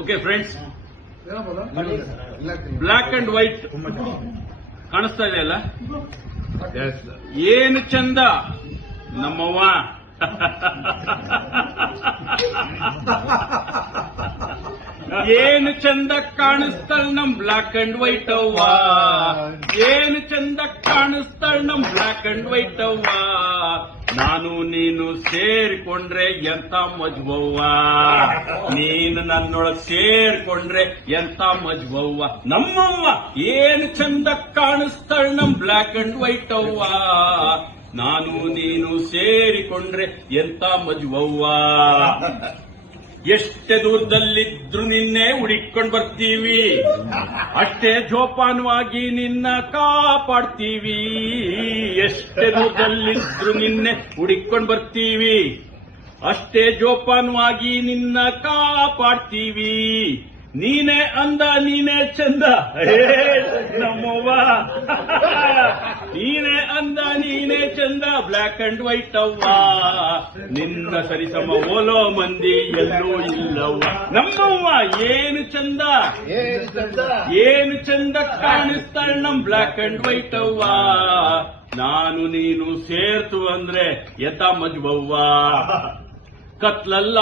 Okay friends, black and white ಕಾಣಿಸ್ತಾ ಇದೆ ಅಲ್ಲ? ಏನು ಚಂದ ನಮ್ಮವ್ವ. ಏನು ಚಂದ ಕಾಣಿಸ್ತಾಳ ನಮ್ ಬ್ಲ್ಯಾಕ್ ಅಂಡ್ ವೈಟ್ ಅವ್ವ. ಏನು ಚಂದ ಕಾಣಿಸ್ತಾಳ ನಮ್ ಬ್ಲ್ಯಾಕ್ ಅಂಡ್ ವೈಟ್ ಅವ್ವ. ನಾನು ನೀನು ಸೇರಿಕೊಂಡ್ರೆ ಎಂತ ಮಜ್ಬವ್ವ. ನೀನು ನನ್ನೊಳಗ್ ಸೇರ್ಕೊಂಡ್ರೆ ಎಂತ ಮಜ್ಬವ್ವ. ನಮ್ಮವ್ವ ಏನು ಚಂದ ಕಾಣಿಸ್ತಾಳ ನಮ್ ಬ್ಲ್ಯಾಕ್ ಅಂಡ್ ವೈಟ್ ಅವ್ವ. ನಾನು ನೀನು ಸೇರಿಕೊಂಡ್ರೆ ಎಂತ ಮಜ್ಬವ್ವ. ಎಷ್ಟೇ ದೂರದಲ್ಲಿದ್ರು ನಿನ್ನೆ ಹುಡುಕೊಂಡು ಬರ್ತೀವಿ, ಅಷ್ಟೇ ಜೋಪಾನವಾಗಿ ನಿನ್ನ ಕಾಪಾಡ್ತೀವಿ. ಎಷ್ಟೇ ದೂರದಲ್ಲಿದ್ರು ನಿನ್ನೆ ಹುಡುಕೊಂಡು ಬರ್ತೀವಿ, ಅಷ್ಟೇ ಜೋಪಾನವಾಗಿ ನಿನ್ನ ಕಾಪಾಡ್ತೀವಿ. ನೀನೇ ಅಂದ ನೀನೇ ಚಂದ ನಮ್ಮವ್ವ. ನೀನೇ ಅಂದ ನೀನೇ ಚಂದ ಬ್ಲ್ಯಾಕ್ ಅಂಡ್ ವೈಟ್ ಅವ್ವ. ನಿನ್ನ ಸರಿಸಮ ಓಲೋ ಮಂದಿ ಎಲ್ಲೂ ಇಲ್ಲವ್ವ. ನಮ್ಮವ್ವ ಏನು ಚಂದ, ಏನು ಚಂದ ಕಾಣಿಸ್ತಾಳ ನಮ್ ಬ್ಲ್ಯಾಕ್ ಅಂಡ್ ವೈಟ್ ಅವ್ವ. ನಾನು ನೀನು ಸೇರ್ತು ಅಂದ್ರೆ ಎತ್ತ ಮಜ್ಬವ್ವ. ಕತ್ಲಲ್ಲ